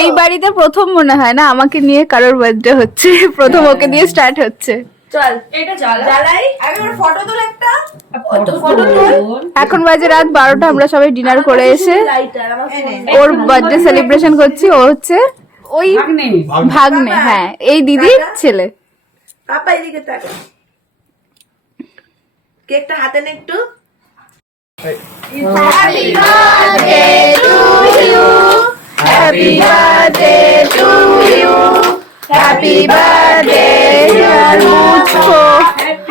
এই বাড়িতে প্রথম মনে হয় না আমাকে নিয়ে কারোর বার্থডে হচ্ছে, প্রথম ওকে দিয়ে স্টার্ট হচ্ছে। চল এটা জ্বালাই আগে ওর ফটো তোল একটা, ফটো তোল। এখন বাজে রাত 12টা, আমরা সবাই ডিনার করে এসে ওর বার্থডে সেলিব্রেশন করছি। ও হচ্ছে ওই ভাগ্নে, হ্যাঁ এই দিদির ছেলে। পাপা এদিকে তাকা, কেকটা হাতে নে একটু। Happy birthday to you, happy birthday to you, happy birthday dear মুঝকো,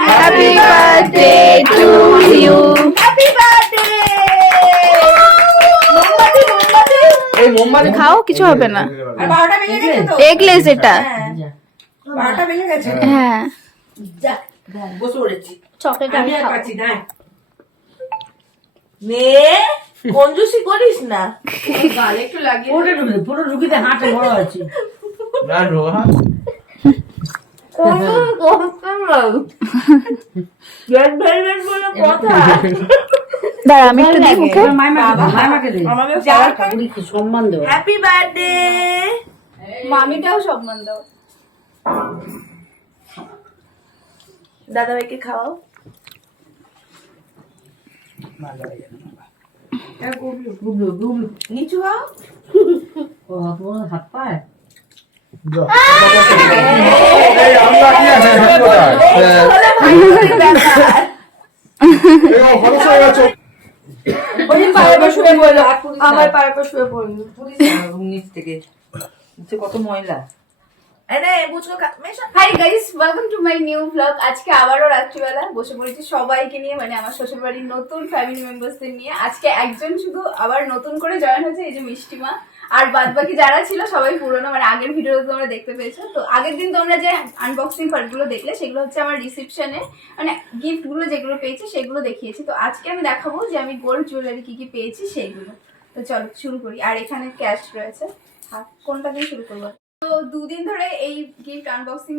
happy birthday to you, happy birthday. মোমবাতি মোমবাতি এই মোমবাতি খাও, কিছু হবে না। আর 12টা বেজে গেছে তো, এগলেস এটা। 12টা বেজে গেছে। হ্যাঁ যা বসে পড়েছি, চকলেট আমি আর পাচ্ছি না। নে কঞ্জুসি করিস না, গালে একটু লাগিয়ে পুরো ঢুকিতে হাঁটে বড় আছে। না রোহা দাঁড়া আমি একটু দিই মুখে। মামাকে দে, সম্মান দেবো। Happy birthday. মামিটাও সম্মান দাও। দাদা ভাইকে খাওয়াও। নিচু হও। ও তোমার হাত পায় আমার পায়ের পর শুয়ে পড়লো নিচ থেকে কত ময়লা। Hi guys, welcome to my new blog. আজকে আবারও রাত্রিবেলা বসে পড়েছি সবাইকে নিয়ে, মানে আমার শ্বশুর বাড়ির নতুন ফ্যামিলি মেম্বারসদের নিয়ে। আজকে একজন শুধু আবার নতুন করে জয়েন হয়েছে, এই যে মিষ্টিমা। আর বাদ বাকি যারা ছিল সবাই পুরোনো, মানে আগের ভিডিও তোমরা দেখতে পেয়েছো। তো আগের দিন তোমরা যে আনবক্সিং পার্টগুলো দেখলে সেগুলো হচ্ছে আমার রিসেপশনে, মানে গিফট গুলো যেগুলো পেয়েছি সেগুলো দেখিয়েছি। তো আজকে আমি দেখাবো যে আমি গোল্ড জুয়েলারি কি কি পেয়েছি সেইগুলো। তো চলো শুরু করি। আর এখানে ক্যাশ রয়েছে, কোনটা দিয়ে শুরু করবো? তো দুদিন ধরে এই গিফট আনবক্সিং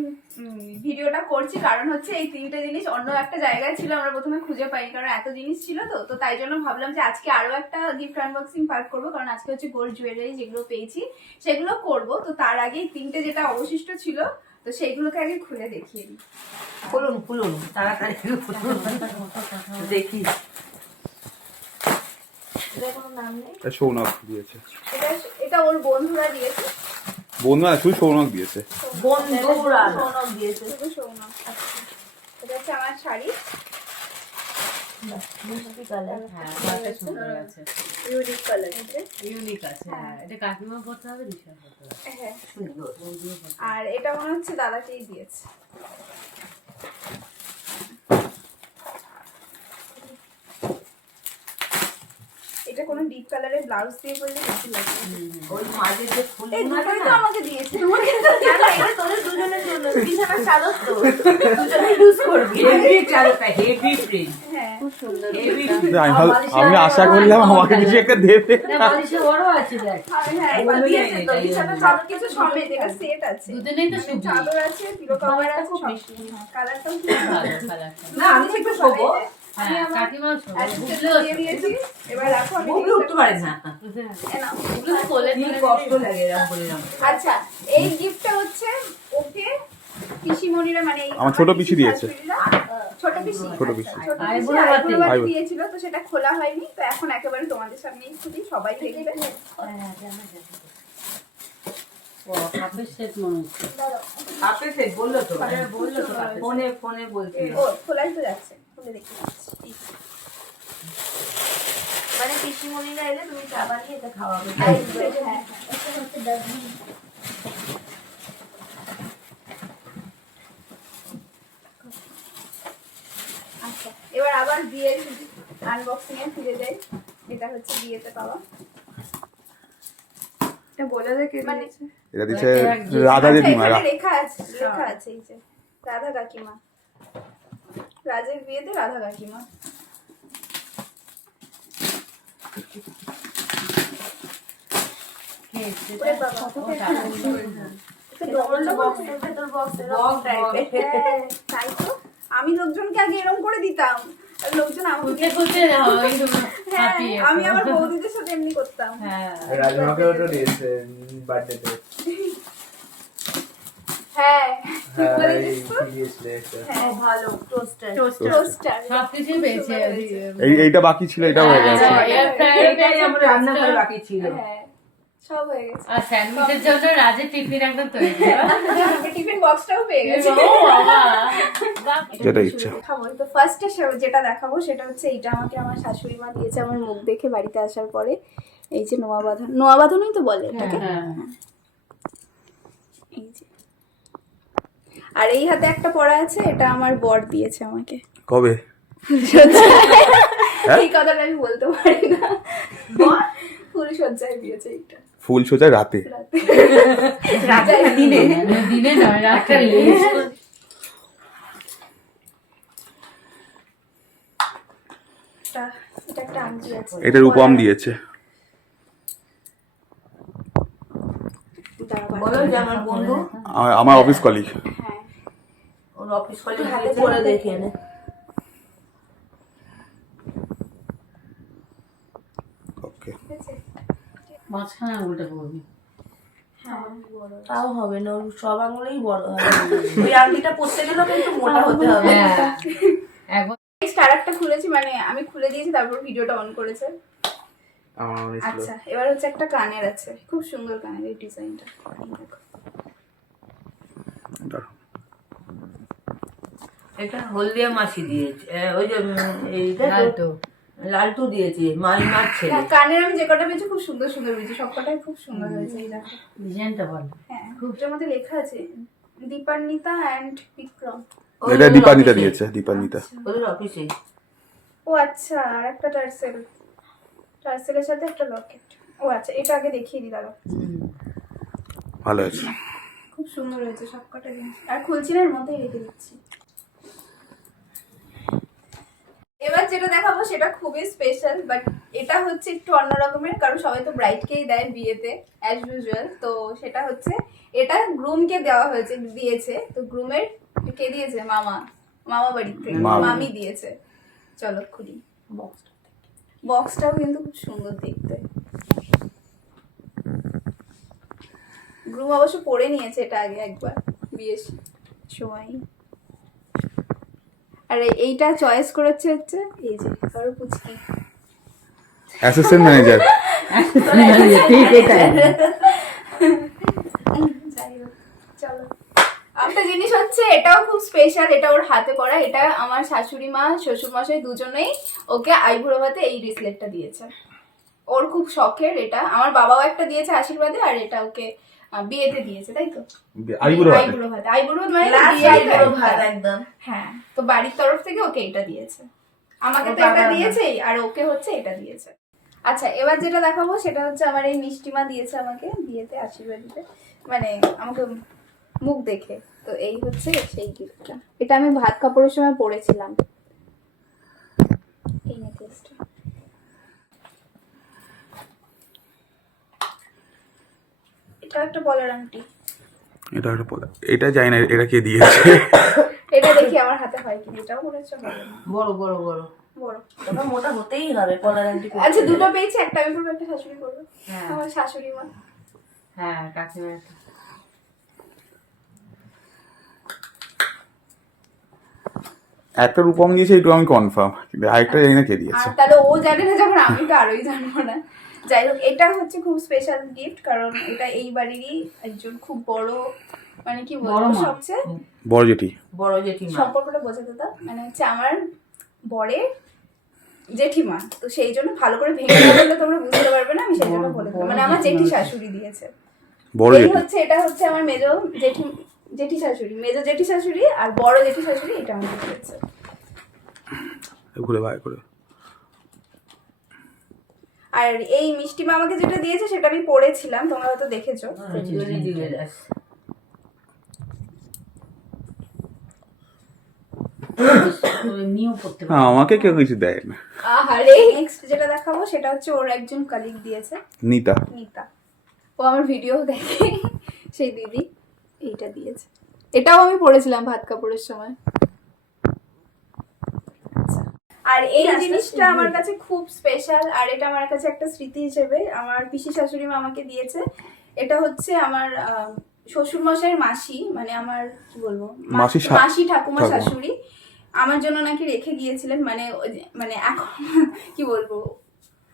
ভিডিওটা করছি, কারণ হচ্ছে এই তিনটে জিনিস অন্য একটা জায়গায় ছিল, আমরা প্রথমে খুঁজে পাইনি কারণ এত জিনিস ছিল। তো তাই জন্য ভাবলাম যে আজকে আরো একটা গিফট আনবক্সিং পার্ট করবো, কারণ আজকে হচ্ছে গোল্ড জুয়েলারি যেগুলো পেয়েছি সেগুলো করব। তো তার আগে তিনটে যেটা অবশিষ্ট ছিল তো সেইগুলোকে আগে খুলে দেখিয়ে দিই। খুলুন তাড়াতাড়ি দেখি। এটা কোনো নাম নেই, সৌনক দিয়েছে। এটা ওর বন্ধুরা দিয়েছে। বন্ধু না, শুধু সৌনক দিয়েছে। বন্ধুরা সৌনক দিয়েছে। শুধু সৌনক। এটা হচ্ছে আমার শাড়ি, মিষ্টি কালার। হ্যাঁ এটা সুন্দর আছে, ইউনিক কালার। ইউনিক আছে। হ্যাঁ এটা কাকিমা করতে হবে, নিশা করতে হবে। হ্যাঁ সুন্দর। আর এটা মনে হচ্ছে দাদাকেই দিয়েছে। এটা কোনো ডিপ কালারের ব্লাউজ দিয়ে পরলে বেশি লাগবে। ওই মাঝে যে ফুল এই দুটোই তো আমাকে দিয়েছে। এটা তোদের দুজনের জন্য, বিছানার চাদর তো দুজনে ইউজ করবি। হেভি চালটা, হেভি প্রিন্ট, হ্যাঁ খুব সুন্দর। হেভি আমি আশা করলাম আমাকে কিছু একটা দেবে। বালিশে বড় আছে দেখ। হ্যাঁ এবার দিয়েছে তো বিছানার চাদর কিছু সমেত, এটা সেট আছে। দুদিনেই তো সুন্দর চাদর আছে, পিলো কভার আছে, সব কিছু। কালারটাও খুব ভালো। না আমি একটু শোবো। আমি হ্যাঁ আমার কাকিমা অ্যাসিস্ট্যান্ট দিয়ে দিয়েছি। এবার রাখো, আমি বুবলু উঠতে পারে না। নাও। কোলে কি কষ্ট লাগে এরকম করে এরকম। আচ্ছা এই গিফটটা হচ্ছে ওকে পিসিমণিরা, মানে এই আমার ছোট পিসি দিয়েছে। ছোট পিসি, ছোট পিসি। ছোট আই পিসি বুড়ো বাতি। আইবুড়ো দিয়েছিল, তো সেটা খোলা হয়নি। তো এখন একেবারে তোমাদের সামনেই খুলি, সবাই দেখবে। ও কাপের সেট মনে হচ্ছে। আপনি ঠিক বললো তো, ফোনে ফোনে বলছি। ও খোলাই তো যাচ্ছে, খুলে দেখতে পাচ্ছি। মানে পিসিমণিরা এলে তুমি চা বানিয়ে এটা খাওয়াবে। হ্যাঁ আচ্ছা, এবার আবার বিয়ের আনবক্সিং এ ফিরে যাই। এটা হচ্ছে বিয়েতে পাওয়া। এটা বলে দেখে মানে এটা দিচ্ছে রাধা দেবী মা। এখানে লেখা আছে, লেখা আছে এই যে রাধা কাকিমা, রাজের বিয়েতে রাধা কাকিমা। ওরে বাবা, হ্যাঁ, তাই তো আমি লোকজনকে আগে এরকম করে দিতাম, আর লোকজন আমাকে হ্যাঁ, হাতিয়ে আমি তো। আমার বৌদিদের সাথে এমনি করতাম। হ্যাঁ রাজমাকেও তো দিয়েছে বার্থডেতে। হ্যাঁ, হ্যাঁ বলে এই দিস তো? কি দিয়েছিলে একটা? হ্যাঁ, ভালো টোস্টার toaster। সবকিছুই পেয়েছে এইটা বাকি ছিল, এটাও হয়ে গেছে। এয়ার ফ্রায়ার এটাই আমার রান্নাঘরে বাকি ছিল। হ্যাঁ, সব হয়ে গেছে। আর স্যান্ডউইচের জন্য রাজের টিফিন একটা তৈরি টিফিন বক্সটাও পেয়ে গেছে। ও বাবা বাহ। যেটা ইচ্ছা। দেখাবো তো ফার্স্টে যেটা দেখাবো সেটা হচ্ছে এইটা আমাকে আমার শাশুড়ি মা দিয়েছে আমার মুখ দেখে বাড়িতে আসার পরে। এই যে নোয়া বাঁধানোই তো বলে এটাকে। হ্যাঁ এই যে। আর এই হাতে একটা পড়া আছে, এটা আমার বর দিয়েছে আমাকে। কবে? এই কথাটা আমি বলতে পারি না। ফুল সজ্জায় দিয়েছে এটা ফুল সোজা রাতে। রাতে দিনে। দিনে নয় রাতে এটা একটা আংটি আছে। এটা রূপম দিয়েছে। দাঁড়াও, বলো যে আমার বন্ধু আমার অফিস কলিগ। হ্যাঁ, ওর অফিস কলিগ হাতে করে দেখে নে। ওকে। ঠিক আছে? মাঝখানে উল্টে পড়বি হ্যাঁ, তাও হবে না, ওর সব আঙুলেই বড় হবে। ওই আংটিটা পরতে গেলেও কিন্তু মোটা হতে হবে। হ্যাঁ একবার নেক্সট আর একটা খুলেছি, মানে আমি খুলে দিয়েছি তারপর ভিডিওটা অন করেছে। আমার মনে ছিল। আচ্ছা, এবার হচ্ছে একটা কানের আছে, খুব সুন্দর কানের এই ডিজাইনটা। দাঁড়াও। এটা হলদিয়া মাসি দিয়েছে, ওই যে এইটা লালটু লালটু দিয়েছে, মার ছেলে। হ্যাঁ, কানের আমি যে কটা পেয়েছি খুব সুন্দর সুন্দর পেয়েছি, সব কটাই খুব সুন্দর হয়েছে। এই দেখো, ডিজাইনটা ভালো হ্যাঁ, এটার মধ্যে লেখা আছে দীপান্বিতা অ্যান্ড বিক্রম। এটা দীপান্বিতা দিয়েছে, দীপান্বিতা। ওদের অফিসে। ও আচ্ছা, আর একটা টার্সেলের সাথে একটা লকেট। ও আচ্ছা, এটা আগে দেখিয়ে দিই দাঁড়াও। ভালো আছে। খুব সুন্দর হয়েছে সব কটা জিনিস। আর খুলছি না, এর মধ্যেই রেখে দিচ্ছি। এবার যেটা দেখাবো সেটা খুবই স্পেশাল, বাট এটা হচ্ছে একটু অন্য রকমের, কারণ সবাই তো ব্রাইডকেই দেয় বিয়েতে অ্যাজ ইউজুয়াল। তো সেটা হচ্ছে এটা গ্রুমকে দেওয়া হয়েছে, দিয়েছে। তো গ্রুমের কে দিয়েছে? মামা বাড়ি থেকে মামি। মামি দিয়েছে। চলো খুলি বক্সটাও কিন্তু খুব সুন্দর দেখতে। গ্রুম অবশ্য পরে নিয়েছে এটা আগে একবার বিয়ের সময়। আর এইটা চয়েস করেছে হচ্ছে এই যে কারো পুচকি অ্যাসিস্ট্যান্ট ম্যানেজার। যাই হোক, চলো। একটা জিনিস হচ্ছে এটাও খুব স্পেশাল, এটা ওর হাতে পড়া। এটা আমার শাশুড়ি মা শ্বশুর মশাই দুজনেই ওকে আইবুড়ো ভাতে এই ব্রেসলেটটা দিয়েছে। ওর খুব শখের এটা। আমার বাবাও একটা দিয়েছে আশীর্বাদে, আর এটা ওকে বিয়েতে দিয়েছে, তাই তো? আইবুড়ো হাতে। আইবুড়ো ভাত, আইবুড়ো মানে লাস্ট বিয়ে আইবুড়ো ভাত। ভাত একদম। হ্যাঁ, তো বাড়ির তরফ থেকে ওকে এটা দিয়েছে, আমাকে তো ওর এটা বাবার দিয়েছে, আর ওকে হচ্ছে এটা দিয়েছে। আচ্ছা, এবার যেটা দেখাবো সেটা হচ্ছে আমার এই মিষ্টিমা দিয়েছে আমাকে বিয়েতে আশীর্বাদ দিতে, মানে আমাকে মুখ দেখে। তো এই হচ্ছে সেই গিফটটা। এটা আমি ভাত কাপড়ের সময় পরেছিলাম, এই নেকলেসটা। এটা একটা বলার আংটি। এটা একটা পলা। এটা জানি না এটা কে দিয়েছে। এটা দেখি আমার হাতে হয় কি। এটাও পরেছে, হবে না। বড় বড় বড় বড়। ওটা মোটা হতেই হবে কলার আংটি করতে আচ্ছা, গেলে। দুটো পেয়েছি, একটা আমি করবো, একটা শাশুড়ি করবো। হ্যাঁ আমার শাশুড়ি মা। হ্যাঁ কাকিমা একটা রূপম দিয়েছে, এইটু আমি কনফার্ম, কিন্তু আরেকটা জানি না কে দিয়েছে। আর তাহলে ও জানে না যখন, আমি তো আরোই জানবো না। যাই হোক, এটা হচ্ছে খুব স্পেশাল গিফট, কারণ এটা এই বাড়িরই একজন খুব বড়, মানে কি বড় বলবো, মা। সবচেয়ে বড় জেঠি। বড় জেঠিমা। সম্পর্কটা বোঝাতে দাও, মানে হচ্ছে আমার বরের জেঠিমা। তো সেই জন্য ভালো করে ভেঙে না বললে তোমরা বুঝতে পারবে না, আমি সেই জন্য বলে দিলাম। মানে আমার জেঠি শাশুড়ি দিয়েছে। বড় এই জেঠি। হচ্ছে, এটা হচ্ছে আমার মেজো জেঠি শাশুড়ি, মেজো জেঠি শাশুড়ি, আর বড় জেঠি শাশুড়ি এটা আমাকে দিয়েছে। ঘুরে বাই করে। আর এই মিষ্টিমা আমাকে যেটা দিয়েছে সেটা আমি পড়েছিলাম, তোমরা হয়তো দেখেছো। Jewellery jewellers. নিয়েও করতে হ্যাঁ, আমাকে কেউ কিছু দেয় না। আহারে, নেক্সট যেটা দেখাবো সেটা হচ্ছে ওর একজন কলিগ দিয়েছে, নিতা। নিতা। ও আমার ভিডিও দেখে, সেই দিদি এইটা দিয়েছে। এটাও আমি পড়েছিলাম ভাত কাপড়ের সময়। আচ্ছা, আর এই জিনিসটা আমার কাছে খুব স্পেশাল, আর এটা আমার কাছে একটা স্মৃতি হিসেবে আমার পিসি শাশুড়ি মা আমাকে দিয়েছে। এটা হচ্ছে আমার শ্বশুর মশাইয়ের মাসি, মানে আমার কি বলবো মাসি ঠাকুমা শাশুড়ি আমার জন্য নাকি রেখে গিয়েছিলেন, মানে এখন কি বলবো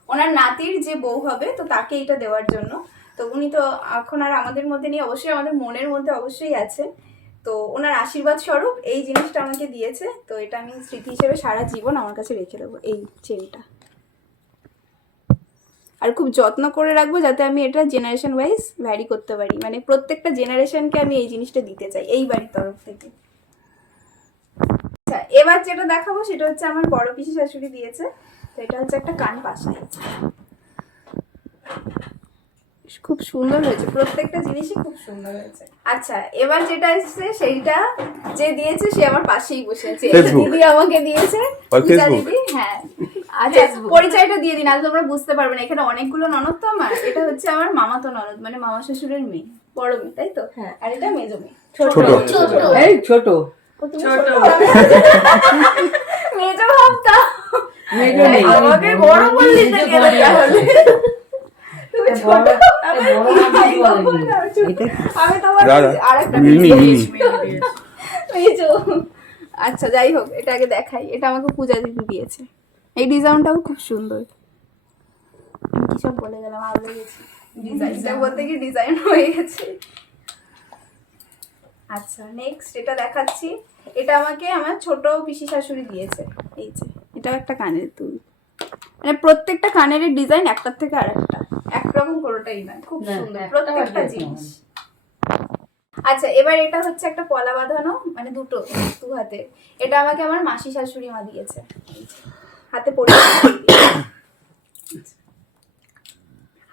ওনার নাতির যে বউ হবে তো তাকে এটা দেওয়ার জন্য। তো উনি তো এখন আর আমাদের মধ্যে নেই, অবশ্যই আমাদের মনের মধ্যে অবশ্যই আছে। তো ওনার আশীর্বাদ স্বরূপ এই জিনিসটা আমাকে দিয়েছে, তো এটা আমি স্মৃতি হিসেবে সারা জীবন আমার কাছে রেখে দেবো এই চেনটা। আর খুব যত্ন করে রাখবো যাতে আমি এটা জেনারেশন ওয়াইজ ভ্যারি করতে পারি, মানে প্রত্যেকটা জেনারেশনকে আমি এই জিনিসটা দিতে চাই এই বাড়ির তরফ থেকে। আচ্ছা, এবার যেটা দেখাবো সেটা হচ্ছে আমার বড় পিসি শাশুড়ি দিয়েছে। তো এটা হচ্ছে একটা কান পাশা, খুব সুন্দর হয়েছে, প্রত্যেকটা জিনিসই খুব সুন্দর হয়েছে। আচ্ছা, এবার যেটা এসেছে সেইটা যে দিয়েছে সে আমার পাশেই বসে আছে, দিদি আমাকে দিয়েছে পূজা দিদি। হ্যাঁ, আচ্ছা পরিচয়টা দিয়ে দিন, আজ তোমরা বুঝতে পারবে না, এখানে অনেকগুলো ননদ তো আমার। এটা হচ্ছে আমার মামাতো ননদ, মানে মামা শ্বশুরের মেয়ে, বড় মেয়ে, তাই তো? হ্যাঁ। আর এটা মেজো মেয়ে, ছোট এই ছোট মেজো ভাবতা, আমাকে বড় বললি না কেন তাহলে? আমি তোমার আরেকটা মেজো। আচ্ছা যাই হোক, এটা আগে দেখাই। এটা আমাকে পূজা দিদি দিয়েছে, এই ডিজাইনটাও খুব সুন্দর। আমি কি সব বলে গেলাম, আগে গেছি ডিজাইনটা বলতে কি ডিজাইন হয়ে গেছে। আচ্ছা নেক্সট এটা দেখাচ্ছি। এটা আমাকে আমার ছোট পিসি শাশুড়ি দিয়েছে। এই যে এটা একটা কানের দুল, মানে প্রত্যেকটা কানের ডিজাইন একটার থেকে আরেকটা, একরকম কোনোটাই না, খুব সুন্দর প্রত্যেকটা জিনিস। আচ্ছা এবার এটা হচ্ছে একটা পলা বাঁধানো, মানে দু হাতে। এটা আমাকে আমার মাসি শাশুড়ি মা দিয়েছে, হাতে পরে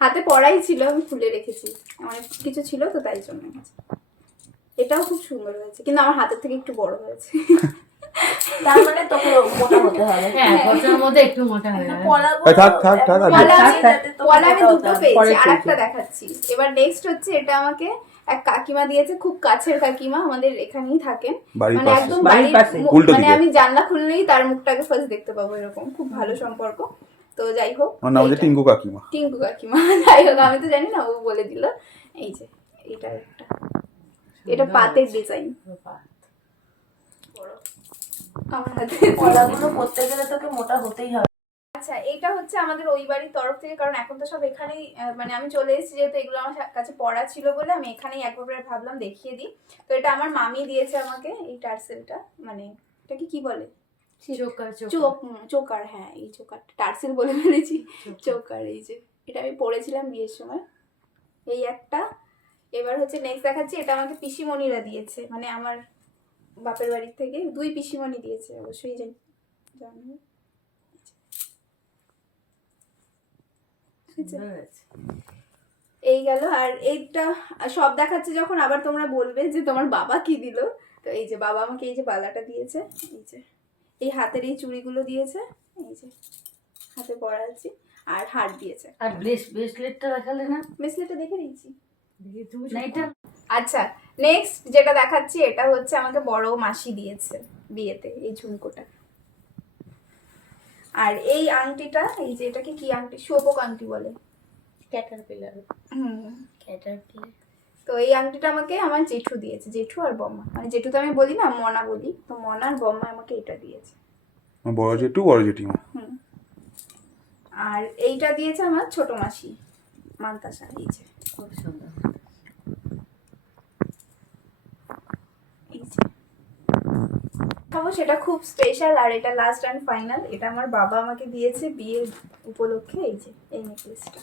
হাতে পরাই ছিল, আমি খুলে রেখেছি, অনেক কিছু ছিল তো তাই জন্য। এটাও খুব সুন্দর হয়েছে, কিন্তু আমার হাতের থেকে একটু বড় হয়েছে। তার মানে তোকে মোটা হতে হবে। হ্যাঁ, বছরের মধ্যে একটু মোটা হয়ে যাবে। পলা আমি দুটো পেয়েছি, আরেকটা দেখাচ্ছি। এবার নেক্সট হচ্ছে এটা আমাকে এক কাকিমা দিয়েছে, খুব কাছের কাকিমা, আমাদের এখানেই থাকেন, মানে একদম বাড়ির, মানে আমি জানলা খুললেই তার মুখটাকে ফার্স্ট দেখতে পাবো, এরকম খুব ভালো সম্পর্ক। তো যাই হোক, টিঙ্কু কাকিমা যাই হোক আমি তো জানি না, ও বলে দিল। এই যে এটা একটা, এটা পাতের ডিজাইন, আমার হাতে পলাগুলো করতে গেলে তোকে মোটা হতেই হবে। আচ্ছা এটা হচ্ছে আমাদের ওই বাড়ির তরফ থেকে, কারণ এখন তো সব এখানেই, মানে আমি চলে এসেছি যেহেতু, এগুলো আমার কাছে পড়া ছিল বলে আমি এখানেই একবার ভাবলাম দেখিয়ে দিই। তো এটা আমার মামি দিয়েছে আমাকে, এই টার্সেলটা, মানে এটাকে কি বলে, চোকার। হ্যাঁ এই চোকার, টার্সেল বলে ফেলেছি, চোকার। এই যে এটা আমি পড়েছিলাম বিয়ের সময়, এই একটা। এবার হচ্ছে নেক্সট দেখাচ্ছি, এটা আমাকে পিসিমণিরা দিয়েছে, মানে আমার বাপের বাড়ির থেকে 2 পিসিমণি দিয়েছে, অবশ্যই জানি। এই গেল। আর এইটা সব দেখাচ্ছে যখন, আবার তোমরা বলবে যে তোমার বাবা কি দিল। তো এই যে বাবা আমাকে এই যে বালাটা দিয়েছে, এই যে এই হাতের এই চুড়িগুলো দিয়েছে, এই যে হাতে পরা আছে, আর হার দিয়েছে। আর ব্রেসলেটটা দেখালে না? ব্রেসলেটটা দেখে দিয়েছি। আচ্ছা নেক্সট যেটা দেখাচ্ছি, এটা হচ্ছে আমাকে বড় মাসি দিয়েছে বিয়েতে, এই ঝুমকোটা। আর এই আংটিটা, এই যে এটাকে কি আংটি, শোভক আংটি বলে, ক্যাটারপিলার। তো এই আংটিটা আমাকে আমার জেঠু দিয়েছে, জেঠু আর বম্মা, মানে জেঠু তো আমি বলি না, মনা বলি, তো মনা আর বম্মা আমাকে এটা দিয়েছে, বড় জেঠু বড় জেঠিমা। আর এইটা দিয়েছে আমার ছোট মাসি মান্তাসা। এই যে খুব সুন্দর। সেটা খুব স্পেশাল, আর এটা লাস্ট অ্যান্ড ফাইনাল, এটা আমার বাবা আমাকে দিয়েছে বিয়ের উপলক্ষে। এই যে এই নেকলেসটা,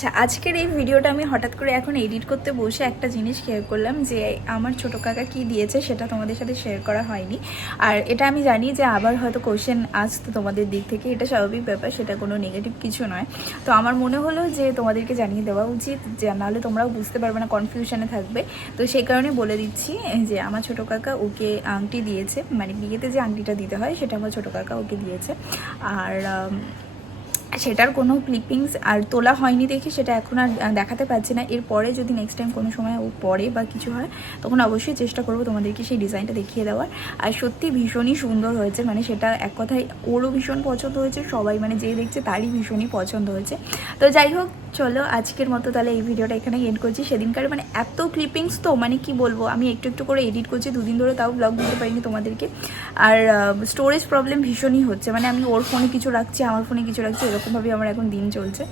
আচ্ছা আজকের এই ভিডিওটা আমি হঠাৎ করে এখন এডিট করতে বসে একটা জিনিস শেয়ার করলাম, যে আমার ছোট কাকা কি দিয়েছে সেটা তোমাদের সাথে শেয়ার করা হয়নি। আর এটা আমি জানি যে আবার হয়তো কোশ্চেন আসতো তোমাদের দিক থেকে, এটা স্বাভাবিক ব্যাপার, সেটা কোনো নেগেটিভ কিছু নয়। তো আমার মনে হলো যে তোমাদেরকে জানিয়ে দেওয়া উচিত, যে নাহলে তোমরাও বুঝতে পারবে না, কনফিউশনে থাকবে। তো সেই কারণে বলে দিচ্ছি যে আমার ছোট কাকা ওকে আংটি দিয়েছে, মানে বিয়েতে যে আংটিটা দিতে হয় সেটা আমার ছোট কাকা ওকে দিয়েছে। আর সেটার কোনো ক্লিপিংস আর তোলা হয়নি দেখে সেটা এখন আর দেখাতে পারছি না। এরপরে যদি নেক্সট টাইম কোনো সময় ও পরে বা কিছু হয় তখন অবশ্যই চেষ্টা করবো তোমাদেরকে সেই ডিজাইনটা দেখিয়ে দেওয়ার। আর সত্যি ভীষণই সুন্দর হয়েছে, মানে সেটা এক কথায় ওরও ভীষণ পছন্দ হয়েছে, সবাই মানে যে দেখছে তারই ভীষণই পছন্দ হয়েছে। তো যাই হোক, চলো আজকের মতো তাহলে এই ভিডিওটা এখানেই এন্ড করছি। সেদিনকার মানে এত ক্লিপিংস তো মানে কি বলবো, আমি একটু একটু করে এডিট করছি 2 দিন ধরে, তাও ব্লগ দিতে পারিনি তোমাদেরকে। আর স্টোরেজ প্রবলেম ভীষণই হচ্ছে, মানে আমি ওর ফোনে কিছু রাখছি, আমার ফোনে কিছু রাখছি, এরকমভাবে আমার এখন দিন চলছে।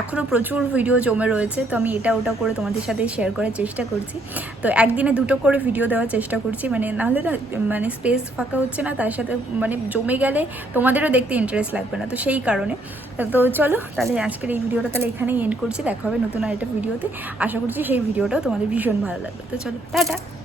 এখনও প্রচুর ভিডিও জমে রয়েছে, তো আমি এটা ওটা করে তোমাদের সাথে শেয়ার করার চেষ্টা করছি। তো একদিনে 2টো করে ভিডিও দেওয়ার চেষ্টা করছি, মানে নাহলে না মানে স্পেস ফাঁকা হচ্ছে না, তার সাথে মানে জমে গেলে তোমাদেরও দেখতে ইন্টারেস্ট লাগবে না, তো সেই কারণে। তো চলো তাহলে আজকের এই ভিডিওটা তাহলে এখানেই এন্ড করছি। দেখা হবে নতুন আরেকটা ভিডিওতে, আশা করছি সেই ভিডিওটাও তোমাদের ভীষণ ভালো লাগবে। তো চলো টাটা।